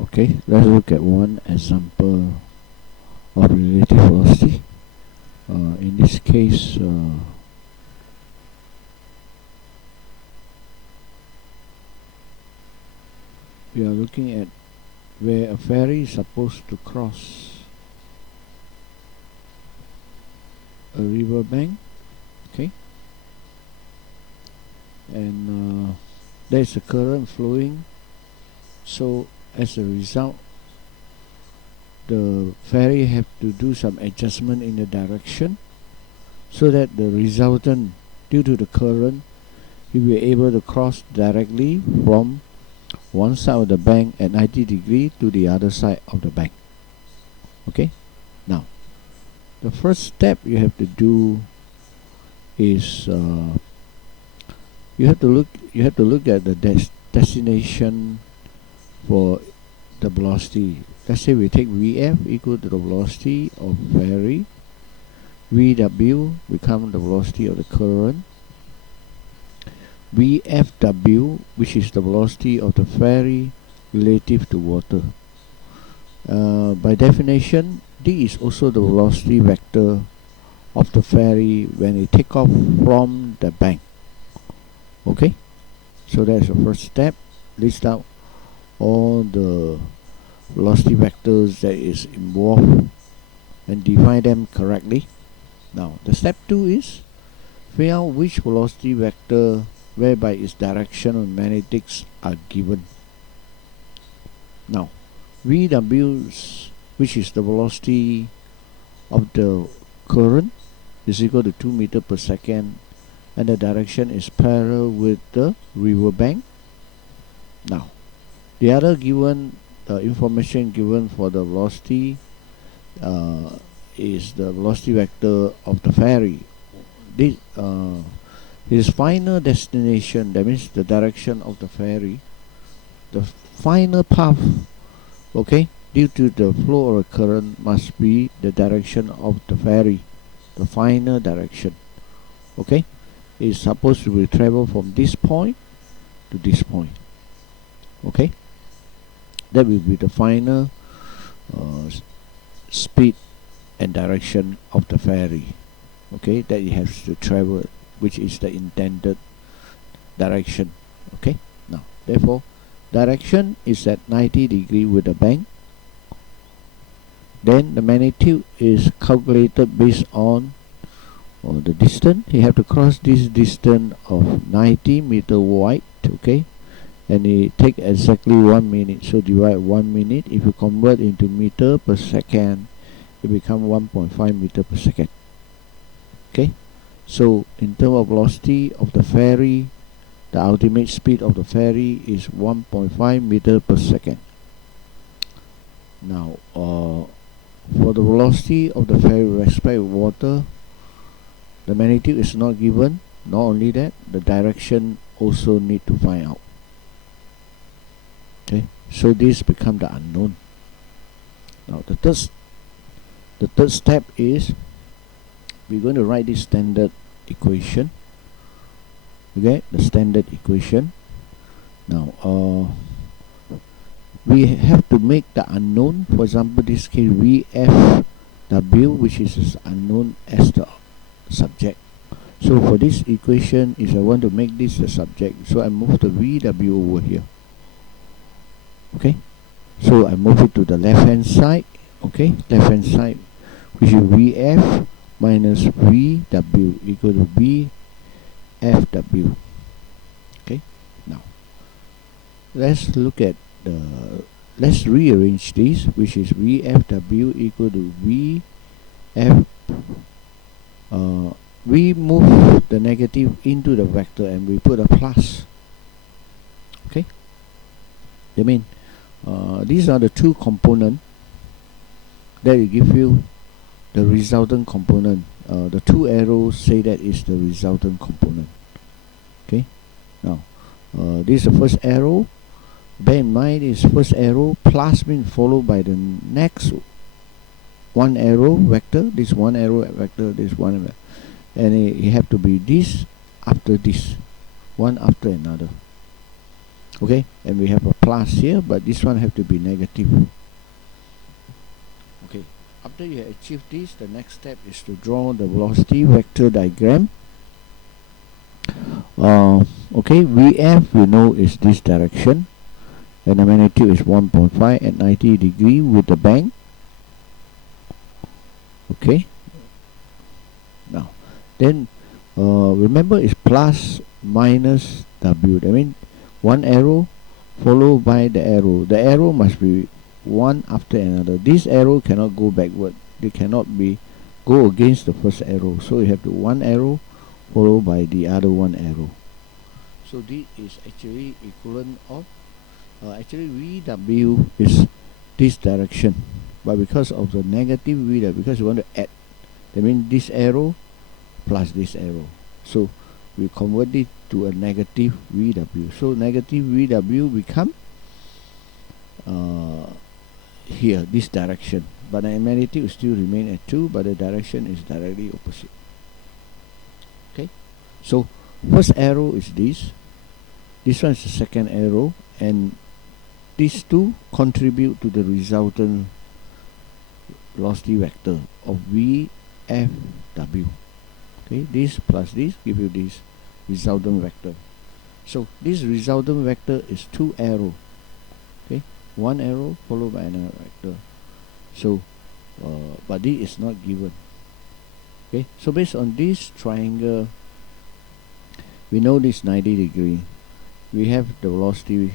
Okay, let's look at one example of relative velocity. In this case, we are looking at where a ferry is supposed to cross a river bank. Okay, and there's a current flowing, so as a result the ferry have to do some adjustment in the direction so that the resultant, due to the current, he will be able to cross directly from one side of the bank at 90 degrees to the other side of the bank. Okay, now the first step you have to do is you have to look at the destination for the velocity. Let's say we take Vf equal to the velocity of ferry. Vw become the velocity of the current. Vfw, which is the velocity of the ferry relative to water. By definition, d is also the velocity vector of the ferry when it take off from the bank. Okay, so that's the first step. List out all the velocity vectors that is involved and define them correctly. Now the step 2 is find out which velocity vector whereby its direction and magnetics are given. Now Vw, which is the velocity of the current, is equal to 2 meters per second, and the direction is parallel with the river bank. Now the other given information given for the velocity is the velocity vector of the ferry. This his final destination, that means the direction of the ferry, the final path, okay, due to the flow of the current, must be the direction of the ferry, the final direction. Okay, it's supposed to be travel from this point to this point. Okay, that will be the final speed and direction of the ferry, okay, that it has to travel, which is the intended direction. Okay, now therefore direction is at 90 degree with the bank. Then the magnitude is calculated based on the distance. You have to cross this distance of 90 meter wide. Okay, and it take exactly 1 minute, so divide 1 minute. If you convert into meter per second, it become 1.5 meter per second. Okay, so in terms of velocity of the ferry, the ultimate speed of the ferry is 1.5 meter per second. Now for the velocity of the ferry with respect to water, the magnitude is not given. Not only that, the direction also need to find out. Okay, so this become the unknown. Now the third step is we're going to write this standard equation. Okay, the standard equation. Now we have to make the unknown, for example this case Vfw, which is unknown, as the subject. So for this equation, if I want to make this the subject, so I move the Vw over here. Okay, so I move it to the left hand side. Okay, left hand side, which is Vf minus Vw equal to Vfw. Okay, now let's look at let's rearrange this, which is Vfw equal to Vf. We move the negative into the vector and we put a plus. Okay, I mean these are the two components that will give you the resultant component. The two arrows say that is the resultant component. Okay, now this is the first arrow. Bear in mind, is first arrow plus means followed by the next one arrow vector. This one arrow vector, this one vector, and it have to be this after this, one after another. Okay, and we have a plus here, but this one have to be negative. Okay, after you have achieved this, the next step is to draw the velocity vector diagram. Okay, VF we know is this direction, and the magnitude is 1.5 at 90 degree with the bank. Okay, now then remember it's plus minus W. That means one arrow followed by the arrow. The arrow must be one after another. This arrow cannot go backward. They cannot be go against the first arrow. So you have to one arrow followed by the other one arrow. So this is actually equivalent of actually VW is this direction, but because of the negative VW, because you want to add, that means this arrow plus this arrow, so we convert it to a negative VW. So negative VW become here, this direction, but the magnitude still remain at 2, but the direction is directly opposite. Okay, so first arrow is this one is the second arrow, and these two contribute to the resultant velocity vector of VFW. Okay, this plus this give you this resultant vector. So this resultant vector is two arrow. Okay, one arrow followed by another vector. So but this is not given. Okay, so based on this triangle, we know this 90 degree. We have the velocity,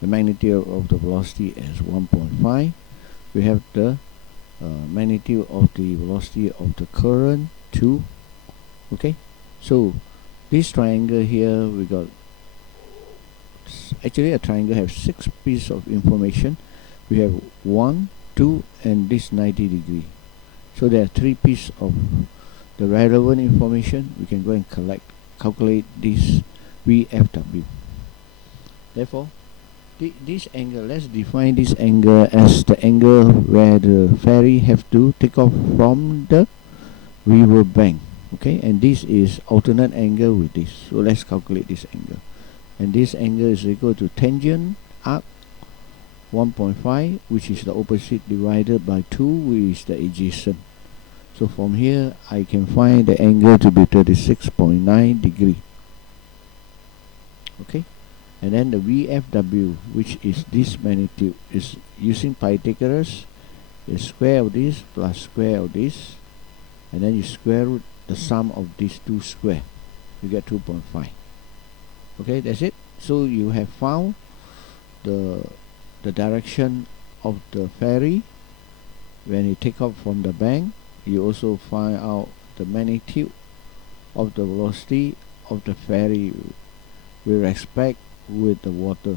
the magnitude of the velocity as 1.5. We have the magnitude of the velocity of the current 2. Okay, so this triangle here, we got actually a triangle has 6 pieces of information. We have 1, 2, and this 90 degree. So there are 3 pieces of the relevant information. We can go and calculate this VFW. Therefore, this angle, let's define this angle as the angle where the ferry have to take off from the river bank. Okay, and this is alternate angle with this. So let's calculate this angle. And this angle is equal to tangent arc 1.5, which is the opposite, divided by 2, which is the adjacent. So from here, I can find the angle to be 36.9 degree. Okay, and then the VFW, which is this magnitude, is using Pythagoras, is square of this plus square of this, and then you square root the sum of these two square, you get 2.5. Okay, that's it. So you have found the direction of the ferry when you take off from the bank. You also find out the magnitude of the velocity of the ferry with respect with the water.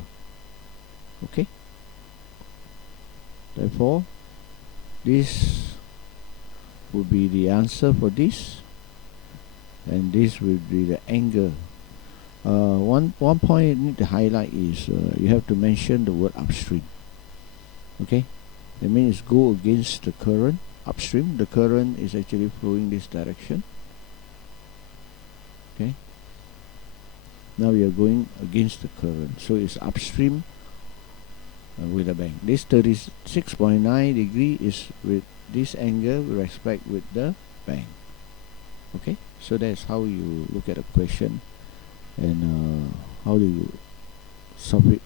Okay, therefore this would be the answer for this, and this will be the angle. One point you need to highlight is you have to mention the word upstream. Okay, that means go against the current. Upstream, the current is actually flowing this direction. Okay, now we are going against the current, so it's upstream with the bank. This 36.9 degree is with this angle with respect with the bank. Okay, so that's how you look at a question, and how do you solve it